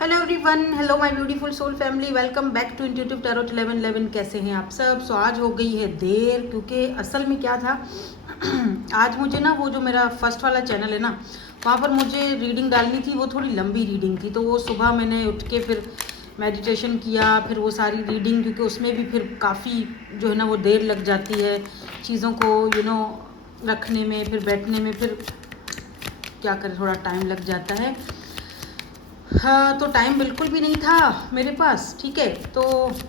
Hello everyone, hello my beautiful soul family, welcome back to intuitive tarot 1111। कैसे हैं आप सब? सो आज हो गई है देर, क्योंकि असल में क्या था आज मुझे ना वो जो मेरा फर्स्ट वाला चैनल है ना, वहाँ पर मुझे रीडिंग डालनी थी। वो थोड़ी लंबी रीडिंग थी, तो वो सुबह मैंने उठ के फिर मेडिटेशन किया, फिर वो सारी रीडिंग, क्योंकि उसमें भी फिर काफ़ी जो है ना वो देर लग जाती है चीज़ों को रखने में, फिर बैठने में, फिर क्या करें, थोड़ा टाइम लग जाता है। हाँ, तो टाइम बिल्कुल भी नहीं था मेरे पास, ठीक है। तो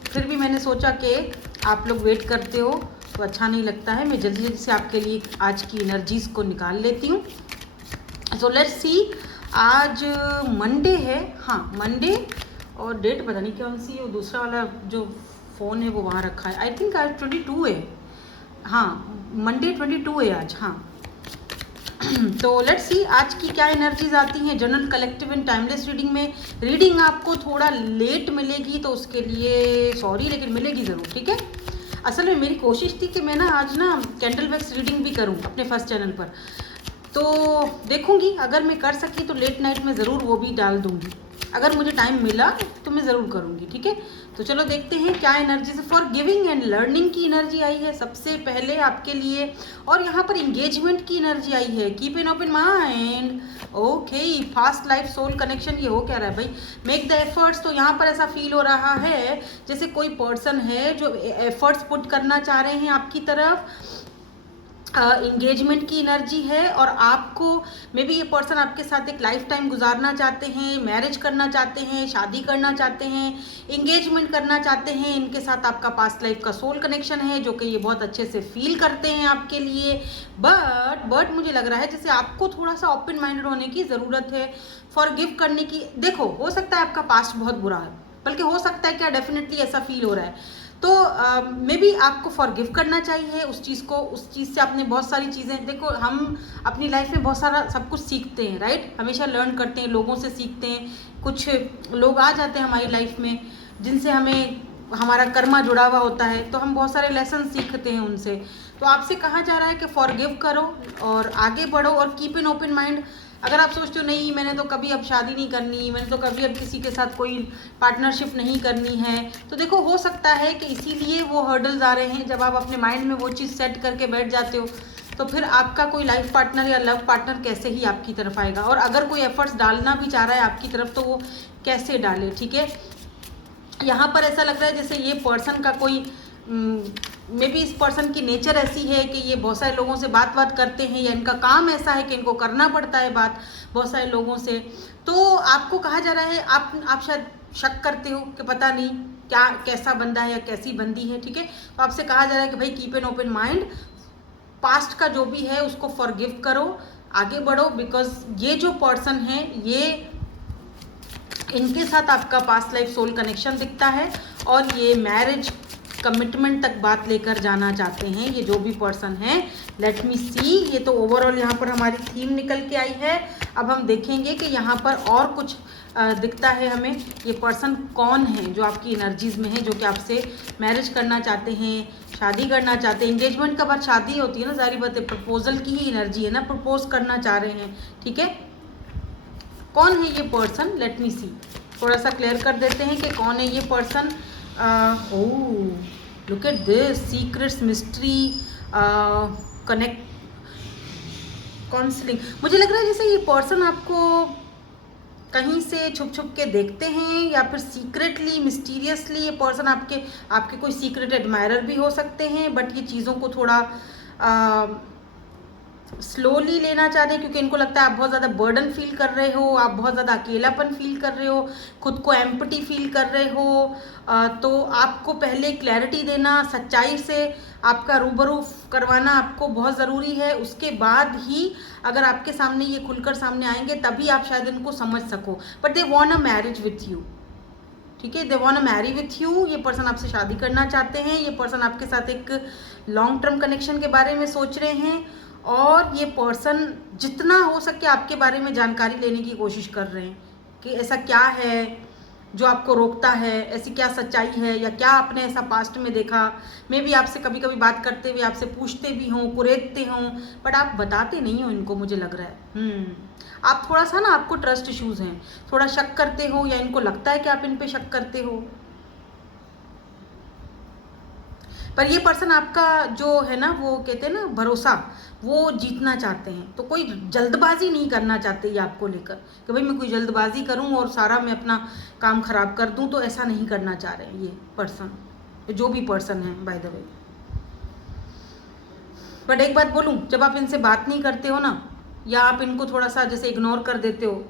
फिर भी मैंने सोचा कि आप लोग वेट करते हो तो अच्छा नहीं लगता है, मैं जल्दी जल्दी से आपके लिए आज की एनर्जीज़ को निकाल लेती हूँ। So let's see. आज मंडे है, हाँ मंडे, और डेट पता नहीं कौन सी है। वो दूसरा वाला जो फ़ोन है वो वहाँ रखा है। आई थिंक आज 22 है, हाँ मंडे 22 है आज, हाँ। तो लेट्स सी आज की क्या एनर्जीज आती हैं general collective and timeless reading में। रीडिंग आपको थोड़ा लेट मिलेगी तो उसके लिए सॉरी, लेकिन मिलेगी ज़रूर, ठीक है। असल में मेरी कोशिश थी कि मैं ना आज ना कैंडल वैक्स रीडिंग भी करूं अपने फर्स्ट चैनल पर, तो देखूंगी अगर मैं कर सकी तो लेट नाइट में ज़रूर वो भी डाल दूंगी। अगर मुझे टाइम मिला तो मैं ज़रूर करूँगी, ठीक है। तो चलो देखते हैं क्या एनर्जी से फॉर गिविंग एंड लर्निंग की एनर्जी आई है सबसे पहले आपके लिए। और यहाँ पर इंगेजमेंट की एनर्जी आई है, keep an open mind. Okay, fast life soul connection, ये हो क्या रहा है भाई, मेक द एफर्ट्स। तो यहाँ पर ऐसा फील हो रहा है जैसे कोई पर्सन है जो एफर्ट्स पुट करना चाह रहे हैं आपकी तरफ। इंगेजमेंट की एनर्जी है, और आपको मे बी ये पर्सन आपके साथ एक लाइफ टाइम गुजारना चाहते हैं, मैरिज करना चाहते हैं, शादी करना चाहते हैं, इंगेजमेंट करना चाहते हैं। इनके साथ आपका पास्ट लाइफ का सोल कनेक्शन है जो कि ये बहुत अच्छे से फील करते हैं आपके लिए। बट मुझे लग रहा है जैसे आपको थोड़ा सा ओपन माइंडेड होने की ज़रूरत है, फॉरगिव करने की। देखो, हो सकता है आपका पास्ट बहुत बुरा है, बल्कि हो सकता है, क्या डेफिनेटली ऐसा फील हो रहा है, तो मे बी आपको फॉरगिव करना चाहिए उस चीज़ को। उस चीज़ से आपने बहुत सारी चीज़ें, देखो हम अपनी लाइफ में बहुत सारा सब कुछ सीखते हैं, राइट। हमेशा लर्न करते हैं, लोगों से सीखते हैं। कुछ लोग आ जाते हैं हमारी लाइफ में जिनसे हमें हमारा कर्मा जुड़ा हुआ होता है, तो हम बहुत सारे लेसन सीखते हैं उनसे। तो आपसे कहा जा रहा है कि फॉरगिव करो और आगे बढ़ो, और कीप एन ओपन माइंड। अगर आप सोचते हो नहीं मैंने तो कभी अब शादी नहीं करनी, मैंने तो कभी अब किसी के साथ कोई पार्टनरशिप नहीं करनी है, तो देखो हो सकता है कि इसीलिए वो हर्डल्स आ रहे हैं। जब आप अपने माइंड में वो चीज़ सेट करके बैठ जाते हो तो फिर आपका कोई लाइफ पार्टनर या लव पार्टनर कैसे ही आपकी तरफ आएगा। और अगर कोई एफर्ट्स डालना भी चाह रहा है आपकी तरफ तो वो कैसे डाले, ठीक है। यहाँ पर ऐसा लग रहा है जैसे ये पर्सन का कोई मे बी इस पर्सन की नेचर ऐसी है कि ये बहुत सारे लोगों से बात करते हैं, या इनका काम ऐसा है कि इनको करना पड़ता है बात बहुत सारे लोगों से। तो आपको कहा जा रहा है, आप शायद शक करते हो कि पता नहीं क्या कैसा बंदा है या कैसी बंदी है, ठीक है। तो आपसे कहा जा रहा है कि भाई keep an open mind, past का जो भी है उसको फॉरगिव करो, आगे बढ़ो। बिकॉज ये जो पर्सन है, ये इनके साथ आपका पास्ट लाइफ सोल कनेक्शन दिखता है, और ये मैरिज कमिटमेंट तक बात लेकर जाना चाहते हैं ये जो भी पर्सन है। लेट मी सी। ये तो ओवरऑल यहाँ पर हमारी थीम निकल के आई है। अब हम देखेंगे कि यहाँ पर और कुछ दिखता है हमें। ये पर्सन कौन है जो आपकी एनर्जीज में है, जो कि आपसे मैरिज करना चाहते हैं, शादी करना चाहते हैं। इंगेजमेंट का बाद शादी होती है ना, सारी बातें प्रपोजल की ही एनर्जी है ना, प्रपोज करना चाह रहे हैं, ठीक है। कौन है ये पर्सन, लेट मी सी। थोड़ा सा क्लियर कर देते हैं कि कौन है ये person. Oh look at this, secrets, mystery, connect, counselling. मुझे लग रहा है जैसे ये पर्सन आपको कहीं से छुप छुप के देखते हैं, या फिर सीक्रेटली मिस्टीरियसली ये पर्सन आपके कोई सीक्रेट एडमायरर भी हो सकते हैं। बट ये चीज़ों को थोड़ा स्लोली लेना चाह रहे हैं, क्योंकि इनको लगता है आप बहुत ज़्यादा बर्डन फील कर रहे हो, आप बहुत ज़्यादा अकेलापन फील कर रहे हो, खुद को एम्पटी फील कर रहे हो। तो आपको पहले क्लैरिटी देना, सच्चाई से आपका रूबरू करवाना आपको बहुत ज़रूरी है। उसके बाद ही अगर आपके सामने ये खुलकर सामने आएंगे तभी आप शायद इनको समझ सको। But they want a marriage with you, ठीक है, they want a marry with you. ये पर्सन आपसे शादी करना चाहते हैं, ये पर्सन आपके साथ एक लॉन्ग टर्म कनेक्शन के बारे में सोच रहे हैं, और ये पर्सन जितना हो सके आपके बारे में जानकारी लेने की कोशिश कर रहे हैं कि ऐसा क्या है, जो आपको रोकता है, ऐसी क्या सच्चाई है या क्या आपने ऐसा पास्ट में देखा। मैं भी आपसे कभी कभी बात करते हुए आपसे पूछते भी हूँ, कुरेदते हूँ, बट आप बताते नहीं हो इनको, मुझे लग रहा है। आप थोड़ा सा ना, आपको ट्रस्ट इश्यूज हैं, थोड़ा शक करते हो या इनको लगता है कि आप इन पे शक करते हो। पर ये पर्सन आपका जो है ना, वो कहते हैं ना भरोसा, वो जीतना चाहते हैं। तो कोई जल्दबाजी नहीं करना चाहते ये आपको लेकर कि भाई मैं कोई जल्दबाजी करूं और सारा मैं अपना काम खराब कर दूं, तो ऐसा नहीं करना चाह रहे हैं ये पर्सन, जो भी पर्सन है बाय द वे। बट एक बात बोलूं, जब आप इनसे बात नहीं करते हो ना, या आप इनको थोड़ा सा जैसे इग्नोर कर देते हो,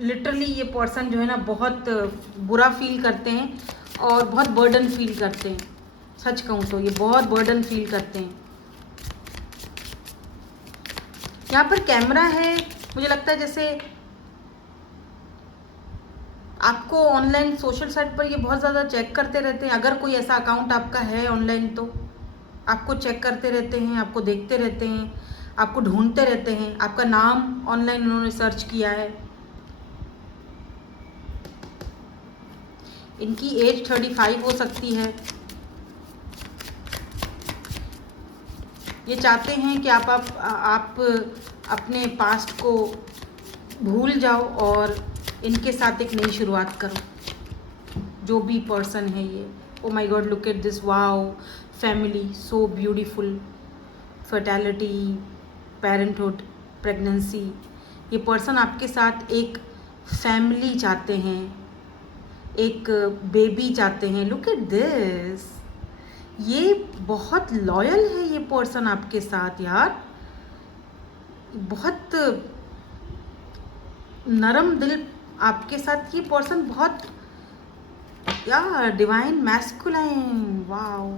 लिटरली ये पर्सन जो है ना बहुत बुरा फील करते हैं और बहुत बर्डन फील करते हैं। सच कहूँ तो ये बहुत बर्डन फील करते हैं। यहाँ पर कैमरा है, मुझे लगता है जैसे आपको ऑनलाइन सोशल साइट पर ये बहुत ज़्यादा चेक करते रहते हैं। अगर कोई ऐसा अकाउंट आपका है ऑनलाइन, तो आपको चेक करते रहते हैं, आपको देखते रहते हैं, आपको ढूंढते रहते हैं। आपका नाम ऑनलाइन उन्होंने सर्च किया है। इनकी एज 35 हो सकती है। ये चाहते हैं कि आप अपने पास्ट को भूल जाओ और इनके साथ एक नई शुरुआत करो। जो भी पर्सन है ये, oh my God, look at this, wow, family so beautiful, fertility, parenthood, pregnancy. ये पर्सन आपके साथ एक फैमिली चाहते हैं, एक बेबी चाहते हैं। लुक एट दिस, ये बहुत लॉयल है ये पर्सन आपके साथ यार, बहुत नरम दिल आपके साथ ये पर्सन, बहुत यार डिवाइन मैस्कुलाइन, वाओ,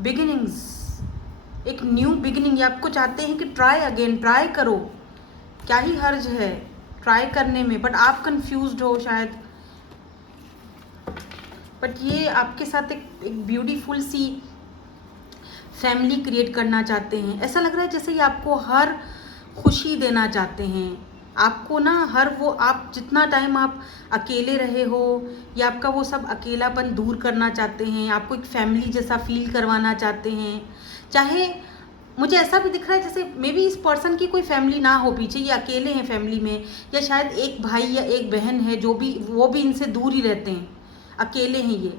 बिगिनिंग्स, एक न्यू बिगिनिंग। ये आपको चाहते हैं कि ट्राई अगेन, ट्राई करो, क्या ही हर्ज है ट्राई करने में। बट आप कंफ्यूज्ड हो शायद, बट ये आपके साथ एक ब्यूटीफुल सी फैमिली क्रिएट करना चाहते हैं। ऐसा लग रहा है जैसे ये आपको हर खुशी देना चाहते हैं। आपको ना हर वो, आप जितना टाइम आप अकेले रहे हो, या आपका वो सब अकेलापन दूर करना चाहते हैं। आपको एक फैमिली जैसा फील करवाना चाहते हैं। चाहे मुझे ऐसा भी दिख रहा है जैसे मे बी इस पर्सन की कोई फैमिली ना हो पीछे, ये अकेले हैं फैमिली में, या शायद एक भाई या एक बहन है जो भी, वो भी इनसे दूर ही रहते हैं, अकेले हैं ये,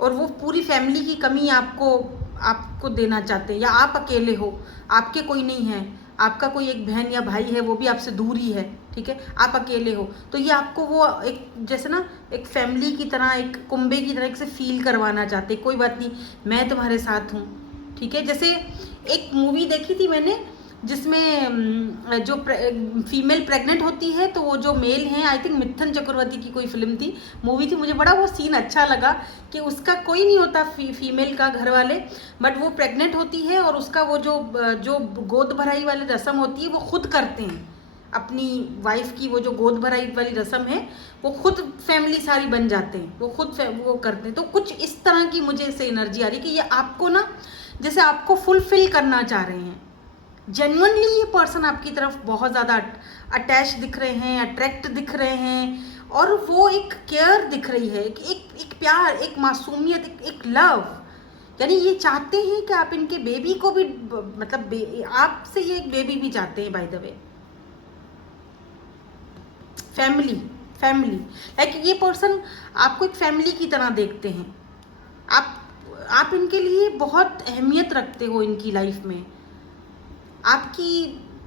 और वो पूरी फैमिली की कमी आपको देना चाहते हैं। या आप अकेले हो, आपके कोई नहीं है, आपका कोई एक बहन या भाई है, वो भी आपसे दूर ही है, ठीक है, आप अकेले हो, तो ये आपको वो एक जैसे ना एक फैमिली की तरह, एक कुंबे की तरह से फील करवाना चाहते हैं। कोई बात नहीं, मैं तुम्हारे साथ हूँ, ठीक है। जैसे एक मूवी देखी थी मैंने जिसमें जो फीमेल प्रेग्नेंट होती है, तो वो जो मेल हैं, आई थिंक मिथुन चक्रवर्ती की कोई फिल्म थी, मूवी थी, मुझे बड़ा वो सीन अच्छा लगा कि उसका कोई नहीं होता फीमेल का घर वाले, बट वो प्रेग्नेंट होती है और उसका वो जो गोद भराई वाली रस्म होती है वो खुद करते हैं। अपनी वाइफ की वो जो गोद भराई वाली रस्म है, वो खुद फैमिली सारी बन जाते हैं, वो खुद वो करते हैं। तो कुछ इस तरह की मुझे से एनर्जी आ रही है कि ये आपको ना जैसे आपको फुलफिल करना चाह रहे हैं। जेन्युइनली ये पर्सन आपकी तरफ बहुत ज़्यादा अटैच दिख रहे हैं, अट्रैक्ट दिख रहे हैं, और वो एक केयर दिख रही है, एक प्यार, एक मासूमियत, एक लव। यानी ये चाहते हैं कि आप इनके बेबी को भी, मतलब आपसे ये एक बेबी भी चाहते हैं by the way. Family like ये पर्सन आपको एक फैमिली की तरह देखते हैं। आप इनके लिए बहुत अहमियत रखते हो इनकी लाइफ में। आपकी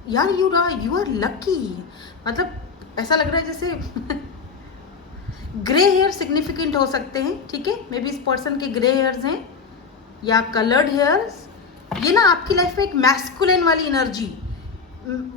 यार यू आर लकी, मतलब ऐसा लग रहा है जैसे ग्रे हेयर सिग्निफिकेंट हो सकते हैं, ठीक है, मे बी इस पर्सन के ग्रे हेयर्स हैं या कलर्ड हेयर्स। ये ना आपकी लाइफ में एक मैस्कुलिन वाली एनर्जी,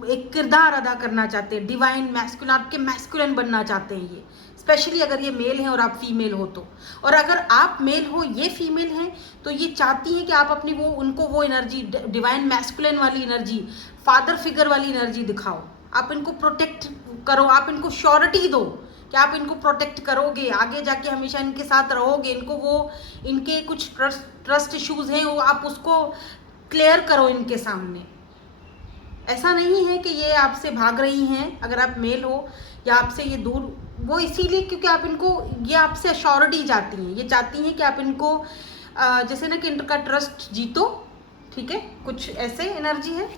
एक किरदार अदा करना चाहते हैं, डिवाइन मैस्कुलिन, आपके मैस्कुलिन बनना चाहते हैं ये, स्पेशली अगर ये मेल हैं और आप फीमेल हो तो। और अगर आप मेल हो, ये फीमेल हैं, तो ये चाहती हैं कि आप अपनी उनको वो एनर्जी, डिवाइन मैस्कुलिन वाली एनर्जी, फादर फिगर वाली एनर्जी दिखाओ। आप इनको प्रोटेक्ट करो, आप इनको श्योरिटी दो कि आप इनको प्रोटेक्ट करोगे, आगे जाके हमेशा इनके साथ रहोगे। इनको वो इनके कुछ ट्रस्ट इश्यूज हैं, वो आप उसको क्लियर करो इनके सामने। ऐसा नहीं है कि ये आपसे भाग रही हैं, अगर आप मेल हो, या आपसे ये दूर, वो इसीलिए क्योंकि आप इनको, ये आपसे अश्योरिटी चाहती हैं, ये चाहती हैं कि आप इनको जैसे ना कि इनका ट्रस्ट जीतो, ठीक है, कुछ ऐसे एनर्जी है।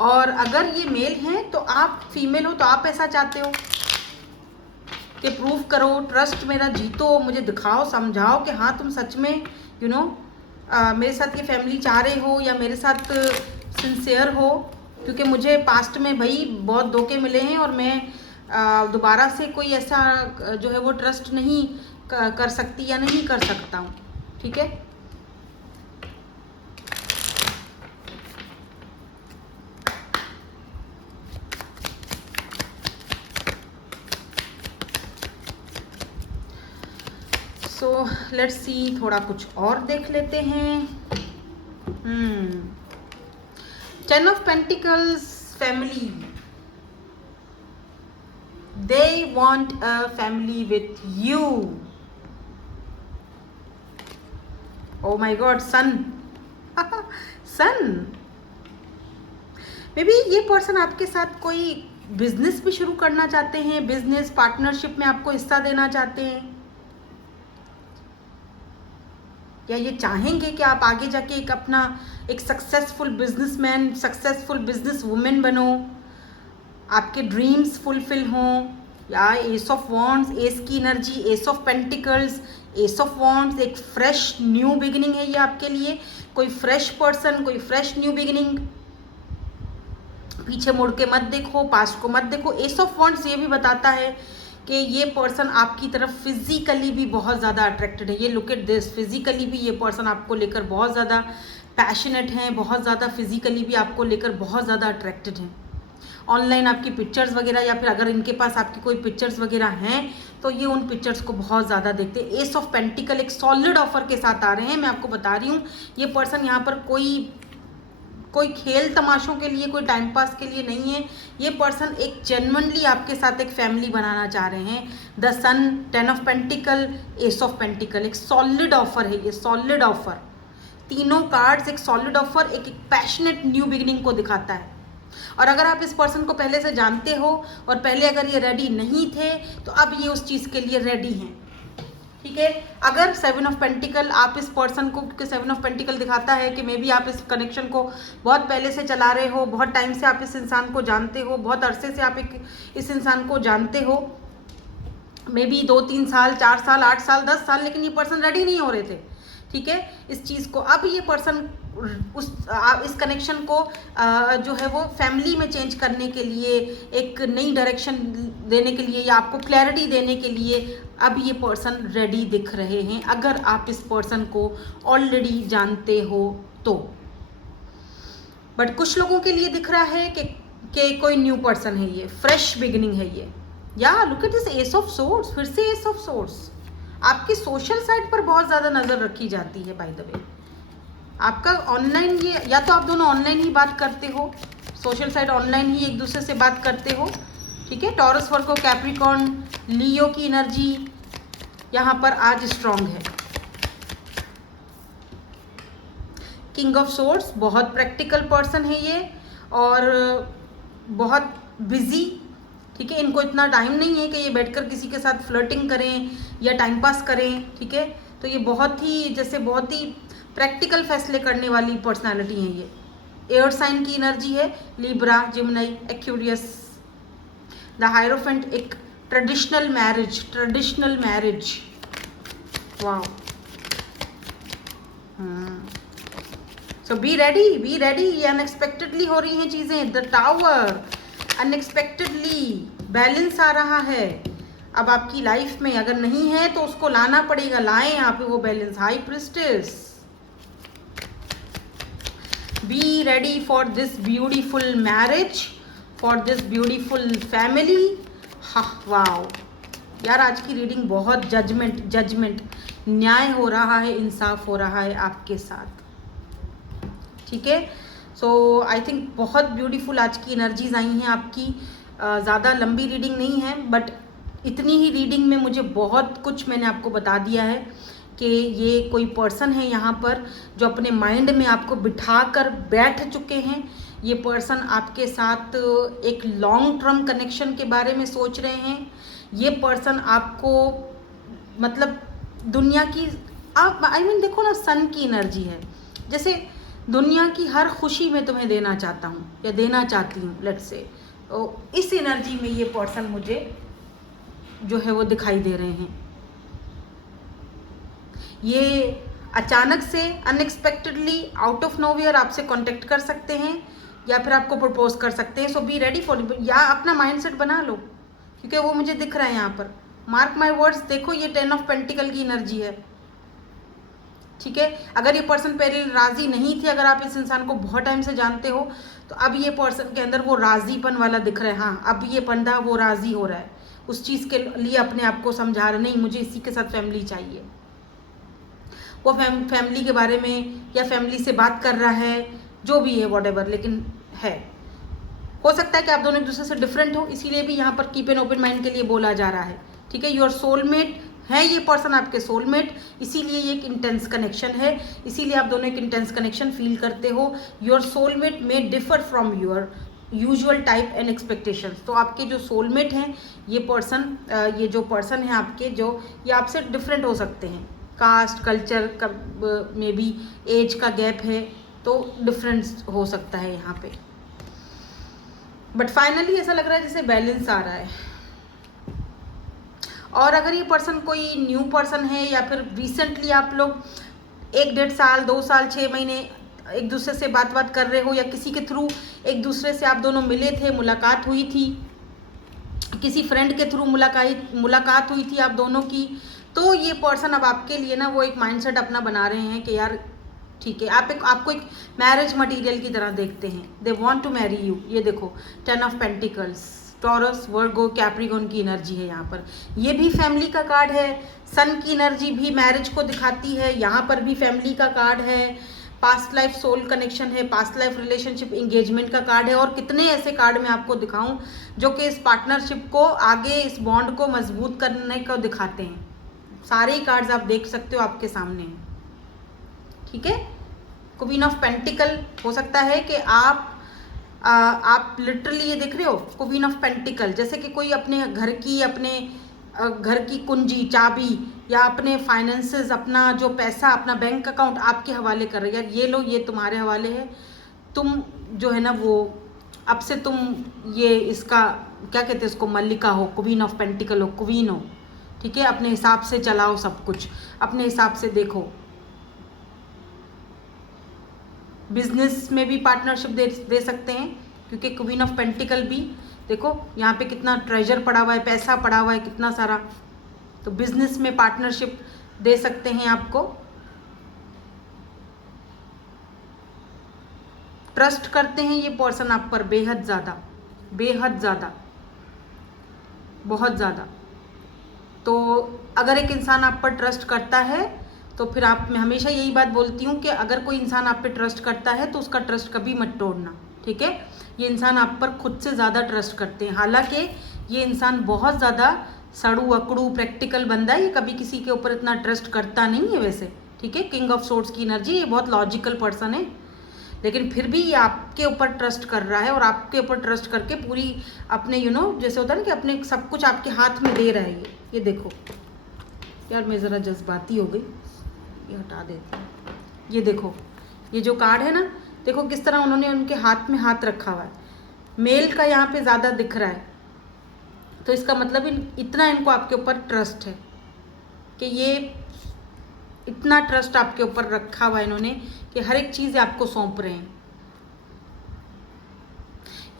और अगर ये मेल हैं तो आप फीमेल हो, तो आप ऐसा चाहते हो कि प्रूव करो, ट्रस्ट मेरा जीतो, मुझे दिखाओ, समझाओ कि हाँ तुम सच में यू नो मेरे साथ ये फैमिली चाह रहे हो या मेरे साथ सिंसियर हो। क्योंकि मुझे पास्ट में भाई बहुत धोखे मिले हैं और मैं दोबारा से कोई ऐसा जो है वो ट्रस्ट नहीं कर सकती या नहीं कर सकता हूँ, ठीक है। सो लेट्स सी, थोड़ा कुछ और देख लेते हैं। 10 of Pentacles family, they want a family with you. Oh my God, sun. Sun, maybe ये पर्सन आपके साथ कोई बिजनेस भी शुरू करना चाहते हैं, बिजनेस पार्टनरशिप में आपको हिस्सा देना चाहते हैं, या ये चाहेंगे कि आप आगे जाके एक अपना एक successful businessman, successful business women बनो, आपके ड्रीम्स फुलफिल हों। या एस ऑफ वॉन्ड्स, एस की energy, S of pentacles, S of wands, एक फ्रेश न्यू बिगिनिंग है ये आपके लिए। कोई फ्रेश पर्सन, कोई फ्रेश न्यू बिगिनिंग। पीछे मुड़ के मत देखो, पास्ट को मत देखो। एस ऑफ वॉन्ड्स ये भी बताता है कि ये पर्सन आपकी तरफ फिजिकली भी बहुत ज़्यादा अट्रैक्टेड है। ये लुक एट दिस, फिजिकली भी ये पर्सन आपको लेकर बहुत ज़्यादा पैशनेट हैं, बहुत ज़्यादा फिजिकली भी आपको लेकर बहुत ज़्यादा अट्रैक्टेड हैं। ऑनलाइन आपकी पिक्चर्स वगैरह, या फिर अगर इनके पास आपकी कोई पिक्चर्स वगैरह हैं तो ये उन पिक्चर्स को बहुत ज़्यादा देखते हैं। एस ऑफ पेंटिकल एक सॉलिड ऑफर के साथ आ रहे हैं। मैं आपको बता रही हूँ ये पर्सन यहाँ पर कोई खेल तमाशों के लिए, कोई टाइम पास के लिए नहीं है। ये पर्सन एक जेन्युइनली आपके साथ एक फैमिली बनाना चाह रहे हैं। The sun, 10 of pentacle, ace of pentacle, एक सॉलिड ऑफर है ये, सॉलिड ऑफर। तीनों कार्ड्स एक सॉलिड ऑफर, एक पैशनेट न्यू बिगिनिंग को दिखाता है। और अगर आप इस पर्सन को पहले से जानते हो और पहले अगर ये रेडी नहीं थे तो अब ये उस चीज़ के लिए रेडी हैं, ठीक है। अगर 7 ऑफ पेंटिकल आप इस पर्सन को, क्योंकि 7 ऑफ पेंटिकल दिखाता है कि मे बी आप इस कनेक्शन को बहुत पहले से चला रहे हो, बहुत टाइम से आप इस इंसान को जानते हो, बहुत अरसे से आप इस इंसान को जानते हो, मे बी 2-3 साल, 4 साल, 8 साल, 10 साल, लेकिन ये पर्सन रेडी नहीं हो रहे थे, ठीक है, इस चीज़ को। अब ये पर्सन इस कनेक्शन को जो है वो फैमिली में चेंज करने के लिए, एक नई डायरेक्शन देने के लिए, या आपको क्लैरिटी देने के लिए अब ये पर्सन रेडी दिख रहे हैं, अगर आप इस पर्सन को ऑलरेडी जानते हो तो। बट कुछ लोगों के लिए दिख रहा है कि कोई न्यू पर्सन है ये, फ्रेश बिगिनिंग है ये। या look at this S of swords, फिर से एस ऑफ सोर्ड्स। आपकी सोशल साइड पर बहुत ज़्यादा नज़र रखी जाती है बाय द वे। आपका ऑनलाइन, ये या तो आप दोनों ऑनलाइन ही बात करते हो, सोशल साइड ऑनलाइन ही एक दूसरे से बात करते हो, ठीक है। टॉरस, वर्गो, कैप्रिकॉर्न, लियो की एनर्जी यहाँ पर आज स्ट्रॉन्ग है। किंग ऑफ सोर्ड्स, बहुत प्रैक्टिकल पर्सन है ये और बहुत बिजी, ठीक है। इनको इतना टाइम नहीं है कि ये बैठकर किसी के साथ फ्लर्टिंग करें या टाइम पास करें, ठीक है। तो ये बहुत ही प्रैक्टिकल फैसले करने वाली पर्सनालिटी है ये। एयर साइन की एनर्जी है, Libra, Gemini, Aquarius. The Hierophant, एक traditional marriage, wow. So be ready, ये अनएक्सपेक्टेडली हो रही हैं चीज़ें। द टावर, अनएक्सपेक्टेडली बैलेंस आ रहा है अब आपकी लाइफ में। अगर नहीं है तो उसको लाना पड़ेगा, लाएं यहाँ पे वो balance. High priestess, be ready for this beautiful marriage, for this beautiful family. हाँ, वाओ यार, आज की रीडिंग बहुत जजमेंट, न्याय हो रहा है, इंसाफ हो रहा है आपके साथ, ठीक है। सो आई थिंक बहुत ब्यूटीफुल आज की एनर्जीज आई हैं आपकी। ज़्यादा लंबी रीडिंग नहीं है, बट इतनी ही रीडिंग में मुझे बहुत कुछ मैंने आपको बता दिया है कि ये कोई पर्सन है यहाँ पर जो अपने माइंड में आपको बिठा कर बैठ चुके हैं। ये पर्सन आपके साथ एक लॉन्ग टर्म कनेक्शन के बारे में सोच रहे हैं। ये पर्सन आपको मतलब दुनिया की आप देखो ना, सन की एनर्जी है, जैसे दुनिया की हर खुशी में तुम्हें देना चाहता हूँ या देना चाहती हूँ, लेट्स से। तो इस एनर्जी में ये पर्सन मुझे जो है वो दिखाई दे रहे हैं। ये अचानक से अनएक्सपेक्टेडली आउट ऑफ नोवेयर आपसे कांटेक्ट कर सकते हैं या फिर आपको प्रपोज कर सकते हैं। सो बी रेडी फॉर, या अपना माइंडसेट बना लो, क्योंकि वो मुझे दिख रहा है यहाँ पर। मार्क माय वर्ड्स, देखो ये 10 ऑफ पेंटिकल की एनर्जी है, ठीक है। अगर ये पर्सन पहले राजी नहीं थे, अगर आप इस इंसान को बहुत टाइम से जानते हो, तो अब ये पर्सन के अंदर वो राजीपन वाला दिख रहा है। हाँ, अब ये बंदा वो राजी हो रहा है, उस चीज़ के लिए अपने आप को समझा रहा है, नहीं मुझे इसी के साथ फैमिली चाहिए। वो फैमिली के बारे में या फैमिली से बात कर रहा है, जो भी है व्हाटएवर, लेकिन है। हो सकता है कि आप दोनों एक दूसरे से डिफरेंट हो, इसीलिए भी यहाँ पर कीप एन ओपन माइंड के लिए बोला जा रहा है, ठीक है। योर सोलमेट है ये पर्सन, आपके सोलमेट, इसीलिए ये एक इंटेंस कनेक्शन है, इसीलिए आप दोनों एक इंटेंस कनेक्शन फील करते हो। Your soulmate may differ from your usual type and expectations. तो आपके जो सोलमेट हैं ये पर्सन, ये जो पर्सन है आपके, जो ये आपसे डिफरेंट हो सकते हैं। कास्ट, कल्चर का में भी एज का गैप है, तो डिफरेंस हो सकता है यहाँ पे। बट फाइनली ऐसा लग रहा है जैसे बैलेंस आ रहा है। और अगर ये पर्सन कोई न्यू पर्सन है या फिर रिसेंटली आप लोग 1-1.5 साल, 2 साल, 6 महीने एक दूसरे से बात कर रहे हो, या किसी के थ्रू एक दूसरे से आप दोनों मिले थे, मुलाकात हुई थी, किसी फ्रेंड के थ्रू मुलाकात हुई थी आप दोनों की, तो ये पर्सन अब आपके लिए ना वो एक माइंडसेट अपना बना रहे हैं कि यार ठीक है, आपको एक मैरिज मटेरियल की तरह देखते हैं। They want to marry you. ये देखो 10 of pentacles, Taurus, Virgo, Capricorn की एनर्जी है यहाँ पर। ये भी फैमिली का कार्ड है। सन की एनर्जी भी मैरिज को दिखाती है, यहाँ पर भी फैमिली का कार्ड है। पास्ट लाइफ सोल कनेक्शन है, पास्ट लाइफ रिलेशनशिप, एंगेजमेंट का कार्ड है। और कितने ऐसे कार्ड मैं आपको दिखाऊं जो कि इस पार्टनरशिप को आगे, इस बॉन्ड को मजबूत करने को दिखाते हैं। सारे ही कार्ड्स आप देख सकते हो आपके सामने, ठीक है। क्वीन ऑफ पेंटिकल, हो सकता है कि आप लिटरली ये देख रहे हो क्वीन ऑफ पेंटिकल, जैसे कि कोई अपने घर की कुंजी, चाबी, या अपने फाइनेंसेस, अपना जो पैसा, अपना बैंक अकाउंट आपके हवाले कर रहे हैं। यार ये लो, ये तुम्हारे हवाले है, तुम जो है ना वो अब से तुम ये इसका क्या कहते हैं, इसको मल्लिका हो, क्वीन ऑफ पेंटिकल हो, क्वीन हो, ठीक है। अपने हिसाब से चलाओ सब कुछ, अपने हिसाब से देखो। बिजनेस में भी पार्टनरशिप दे सकते हैं, क्योंकि क्वीन ऑफ पेंटिकल भी देखो यहाँ पे कितना ट्रेजर पड़ा हुआ है, पैसा पड़ा हुआ है कितना सारा, तो बिजनेस में पार्टनरशिप दे सकते हैं आपको। ट्रस्ट करते हैं ये पर्सन आप पर बेहद ज़्यादा, बहुत ज़्यादा। तो अगर एक इंसान आप पर ट्रस्ट करता है, तो फिर मैं हमेशा यही बात बोलती हूँ कि अगर कोई इंसान आप पे ट्रस्ट करता है तो उसका ट्रस्ट कभी मत तोड़ना, ठीक है। ये इंसान आप पर खुद से ज़्यादा ट्रस्ट करते हैं। हालांकि ये इंसान बहुत ज़्यादा सड़ू अकड़ू प्रैक्टिकल बंदा है, ये कभी किसी के ऊपर इतना ट्रस्ट करता नहीं है वैसे, ठीक है। किंग ऑफ सोर्ड्स की एनर्जी, ये बहुत लॉजिकल पर्सन है, लेकिन फिर भी ये आपके ऊपर ट्रस्ट कर रहा है, और आपके ऊपर ट्रस्ट करके पूरी अपने जैसे होता है ना कि अपने सब कुछ आपके हाथ में दे रहा है। ये देखो यार, मैं ज़रा जज्बाती हो गई, ये हटा देती हूँ। ये देखो, ये जो कार्ड है ना, देखो किस तरह उन्होंने उनके हाथ में हाथ रखा हुआ है। मेल का यहाँ पे ज़्यादा दिख रहा है, तो इसका मतलब इतना इनको आपके ऊपर ट्रस्ट है कि ये इतना ट्रस्ट आपके ऊपर रखा हुआ है इन्होंने कि हर एक चीज़ आपको सौंप रहे हैं।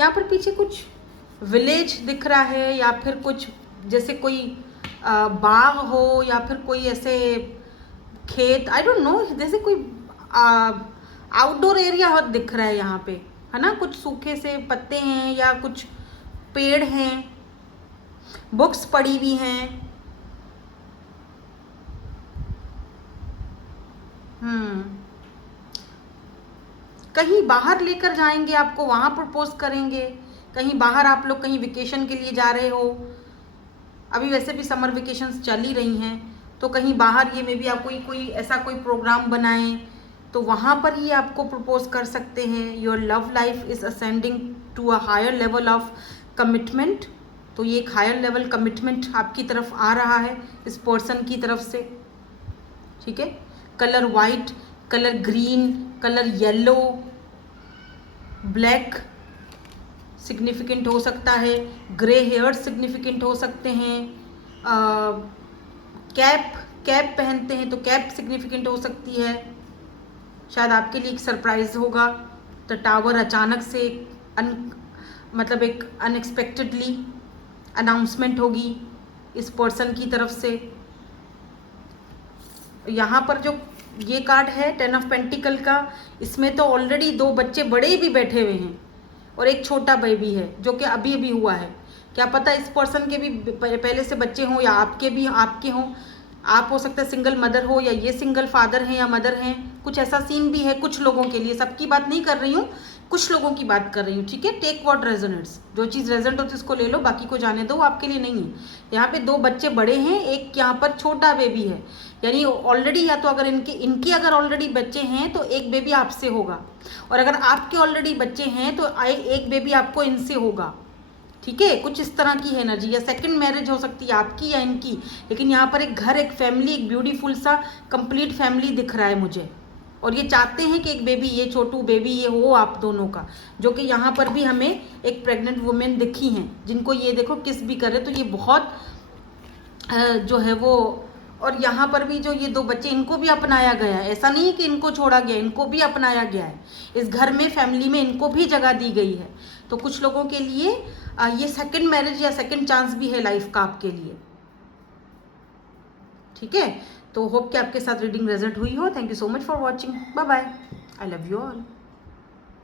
यहाँ पर पीछे कुछ विलेज दिख रहा है, या फिर कुछ जैसे कोई बाग हो, या फिर कोई ऐसे खेत, आई डोंट नो, जैसे कोई आउटडोर एरिया दिख रहा है यहाँ पे, है ना। कुछ सूखे से पत्ते हैं या कुछ पेड़ हैं, बुक्स पड़ी हुई हैं। कहीं बाहर लेकर जाएंगे आपको, वहाँ प्रपोज करेंगे। कहीं बाहर आप लोग कहीं वेकेशन के लिए जा रहे हो, अभी वैसे भी समर वेकेशंस चल ही रही हैं, तो कहीं बाहर ये में भी आप कोई ऐसा कोई प्रोग्राम बनाएं तो वहाँ पर ये आपको प्रपोज कर सकते हैं। Your love life is ascending to a higher level of commitment. तो ये एक हायर लेवल कमिटमेंट आपकी तरफ आ रहा है इस पर्सन की तरफ से, ठीक है। Colour white, colour green, colour yellow, black significant हो सकता है, ग्रे हेयर सिग्निफिकेंट हो सकते हैं, कैप पहनते हैं तो कैप सिग्निफिकेंट हो सकती है। शायद आपके लिए एक सरप्राइज होगा। द टावर अचानक से मतलब एक अनएक्सपेक्टेडली अनाउंसमेंट होगी इस पर्सन की तरफ से। यहाँ पर जो ये कार्ड है 10 ऑफ पेंटिकल का, इसमें तो ऑलरेडी 2 बच्चे बड़े भी बैठे हुए हैं और एक छोटा बेबी है जो कि अभी अभी हुआ है। क्या पता इस पर्सन के भी पहले से बच्चे हों या आपके हों। आप हो सकता है सिंगल मदर हो या ये सिंगल फादर हैं या मदर हैं। कुछ ऐसा सीन भी है कुछ लोगों के लिए, सबकी बात नहीं कर रही हूँ, कुछ लोगों की बात कर रही हूँ, ठीक है। टेक व्हाट रेजोनेट्स, जो चीज़ रेजोनेट होती है उसको ले लो, बाकी को जाने दो, आपके लिए नहीं है। यहाँ पे 2 बच्चे बड़े हैं, एक यहाँ पर छोटा बेबी है, यानी ऑलरेडी या तो अगर इनकी अगर ऑलरेडी बच्चे हैं तो एक बेबी आपसे होगा, और अगर आपके ऑलरेडी बच्चे हैं तो एक बेबी आपको इनसे होगा, ठीक है। कुछ इस तरह की एनर्जी, या सेकंड मैरिज हो सकती है आपकी या इनकी, लेकिन यहाँ पर एक घर, एक फैमिली, एक ब्यूटीफुल सा कंप्लीट फैमिली दिख रहा है मुझे। और ये चाहते हैं कि एक बेबी, ये छोटू बेबी ये हो आप दोनों का, जो कि यहाँ पर भी हमें एक प्रेग्नेंट वुमेन दिखी हैं जिनको ये देखो किस भी करे, तो ये बहुत जो है वो। और यहाँ पर भी जो ये 2 बच्चे, इनको भी अपनाया गया है, ऐसा नहीं है कि इनको छोड़ा गया, इनको भी अपनाया गया है। इस घर में फैमिली में इनको भी जगह दी गई है। तो कुछ लोगों के लिए ये सेकंड मैरिज या सेकंड चांस भी है लाइफ का आपके लिए, ठीक है। तो होप कि आपके साथ रीडिंग रेजल्ट हुई हो। Thank you so much for watching, bye bye, I love you all.